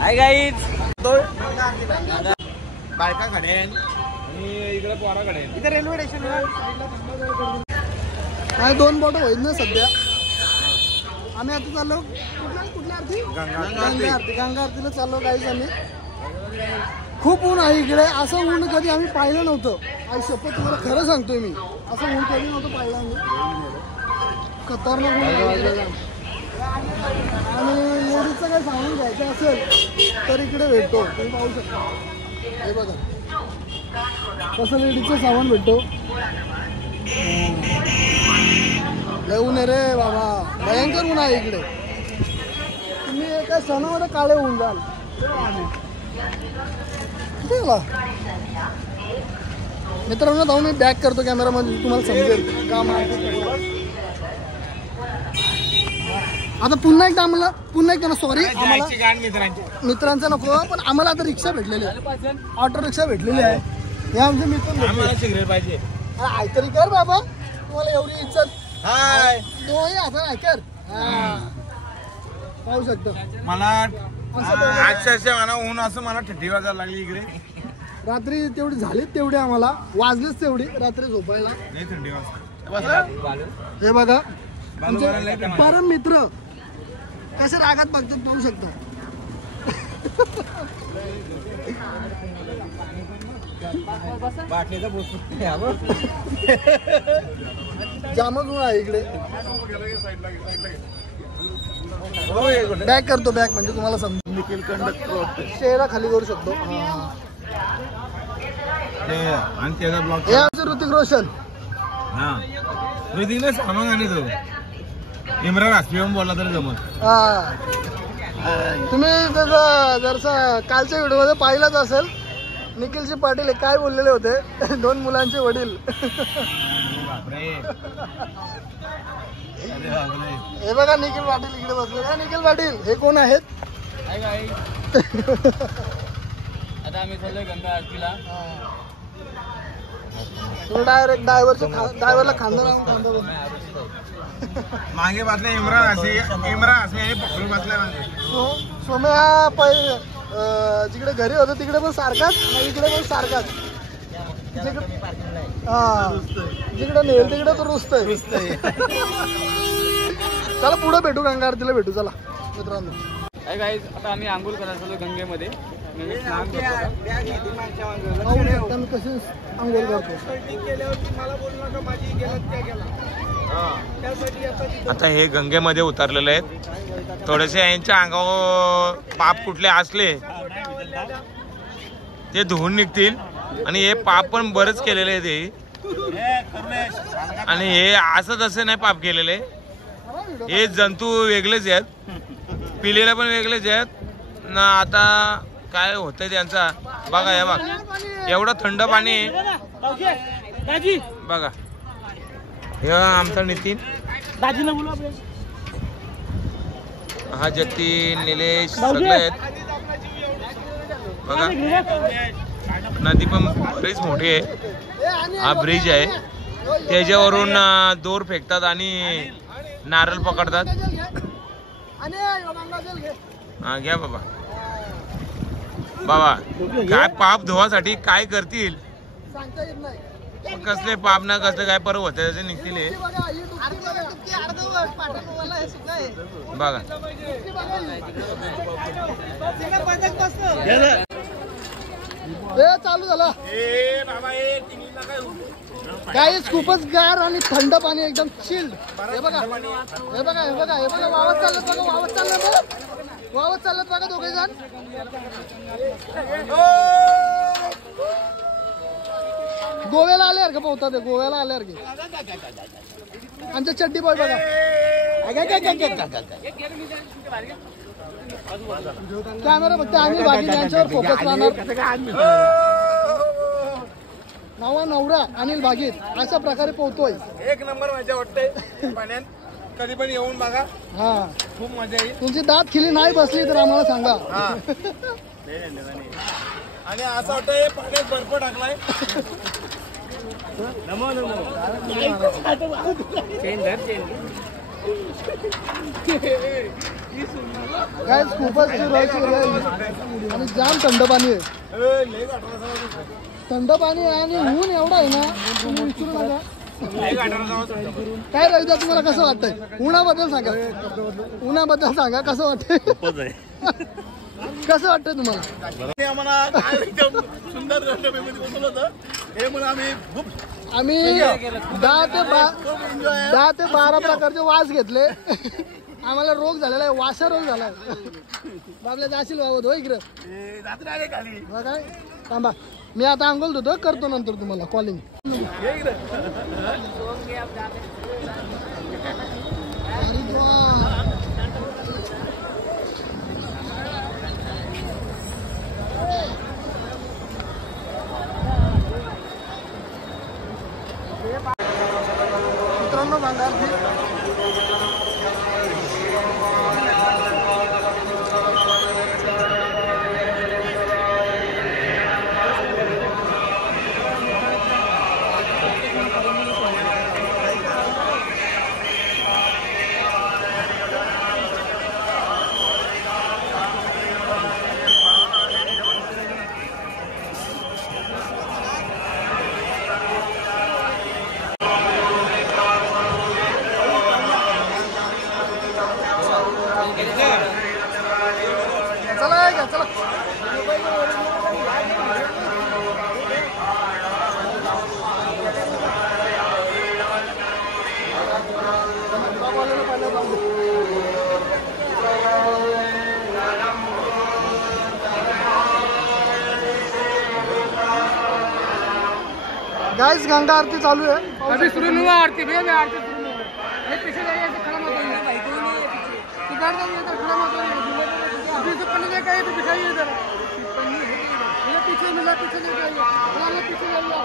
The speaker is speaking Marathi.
हाय गाईज बायका खडेन आणि इकडे पोरा खडेन. इथे रेल्वे स्टेशनवर काय 2 बोट होईल ना सध्या. आम्ही आता चाललो कुठल्या आरती? गंगा आरतीला चाललो गाईज आम्ही. खूप ऊन आहे इकडे. असं ऊन कधी आम्ही पाहिलं नव्हतं. आई शपथ तुम्हाला खरं सांगतोय मी, असं ऊन कधी नव्हतं पाहिलं आम्ही. खतरनाक ऊन. आणि लेडीजचं काही सामान घ्यायचं असेल तर इकडे भेटतो. तुम्ही पाहू शकता. हे बघा कसं लेडीजचं सामान भेटतो. लय ऊन आहे रे बाबा, भयंकर ऊन आहे इकडे. तुम्ही एका सणामध्ये काळे होऊन जाल. मित्रांनो जाऊन मी बॅक करतो कॅमेरामध्ये, तुम्हाला समजेल काम आहे. आता पुन्हा एकदा सॉरी आम्हाला मित्रांचं नको, पण आम्हाला आता रिक्षा भेटलेली आहे, ऑटो रिक्षा भेटलेली आहे. हे आमचे मित्र सिगरेट पाहिजे. तरी कर बाबा, तुम्हाला एवढी इज्जत. हाय दोन्ही आता ऐकर पाहू शकतो. मला अक्षरशः मला ऊन असं मला थंडी वाजायला लागली इकडे. रात्री तेवढी झालीच तेवढी, आम्हाला वाजलीच तेवढी रात्री झोपायला. नाही थंडी वाजते. हे बघा आमचे परम मित्र कसे रागात बघतात पाहू शकतो. जामच ऊन आहे इकडे. बॅक करतो बॅक म्हणजे तुम्हाला समजून. निखिल कंडक्टर चेहरा खाली करू शकतो. आणि त्याचा ब्लॉग हे आमचे ऋतिक रोशन. हा ऋतिकने सामान आणि तो इम्रान हासमी बोलला तरी जमत. हा तुम्ही त्याचा जरसा कालच्या व्हिडिओमध्ये पाहिलाच असेल. निखिलजी पाटील काय बोललेले होते, 2 मुलांचे वडील. हे बघा निखिल पाटील इकडे बसले. निखिल पाटील हे कोण आहेत? आता आम्ही चाललोय गंगा आरतीला. डायरेक्ट ड्रायव्हरला खांदा मागे बसले इम्रान हासमी आणि पकडून बसलाय मागे. सोम्या जिकडे घरी होतं तिकडे पण सारखाच, इकडे पण सारखाच. जिकडे नेल तिकडे तो रुसतोय. चला पुढे भेटू, गंगा आरतीला भेटू. चला मित्रांनो. हाय गाईज आता आम्ही आंघोळ करायला चाललो गंगेमध्ये. कसे आंघोळ करतो. आता हे गंगेमध्ये उतरलेले आहेत. थोडेसे यांच्या अंगावर पाप कुठले असले ते धुवून निघतील. आणि हे पाप पण बरेच केलेले आहेत हे. आणि हे असं तसं नाही पाप केलेले. हे जंतू वेगळेच आहेत, पिलेले पण वेगळेच आहेत ना. आता काय होतंय त्यांचा बघा. हे बघ एवढं थंड पाणी बघा. हे आमचा नितीन, हा जतीन, निलेश सगळे आहेत बघा. नदी पण बरीच मोठी आहे. हा ब्रिज आहे, त्याच्यावरून दोर फेकतात आणि नारळ पकडतात. हा घ्या बाबा. बाबा काय पाप धुवासाठी काय करतील. कसले पाप ना कसले काय परव होते त्याचे निघतील बघा. चालू झाला गाईस. खूपच गार आणि थंड पाणी, एकदम चिल्ड. हे बघा हे बघा हे बघा हे बघा. वावत चाललं बघा, वावत चाललं बघा दोघे जण. गोव्याला आल्यावर का पोहतात, गोव्याला आल्यावर की आमच्या चड्डी बॉय बघा. कॅमेरा फक्त आम्ही बाकी त्यांच्यावर फोकस राहणार. नवरा अनिल भागीत अशा प्रकारे पोहतोय. एक नंबर मजा वाटते पाण्यात. कधी पण येऊन बघा. हा खूप मजा येईल. तुमची दात खिली नाही बसली तर आम्हाला सांगा. आणि असं वाटतं पाण्यात बर्फ टाकलाय. नमो नमो. काय खूपच रश आणि जाम थंड पाणी आहे. थंड पाणी आहे आणि ऊन एवढा आहे ना तुम्ही विचारू नका. काय रविदा तुम्हाला कसं वाटतंय उन्हाबद्दल सांगा. उन्हाबद्दल सांगा कसं वाटतंय. कसं वाटतंय तुम्हाला. सुंदर हे म्हणून आम्ही 10 ते 12 प्रकारचे वास घेतले. आम्हाला रोग झालेला आहे. वासा रोग झालाय. बाबल्या जाशील बाबा हो इकडं काय थांबा. मी आता आंघोळ धुतो करतो नंतर तुम्हाला कॉलिंग. मित्रांनो गंगा आरती चला घ्या चला. गाइस गंगा आरती चालू है. अभी शुरू नहीं हुआ आरती भैया. आरती शुरू नहीं हुआ. ये पीछे जाइए खड़ा मत होइए भाई. कोई नहीं है पीछे. इधर जाइए इधर खड़ा मत होइए. अभी से पन्नी लेके आइए तो दिखाइए इधर. पन्नी है इधर. ये पीछे मिला पीछे लेके आइए. पीछे जाइए.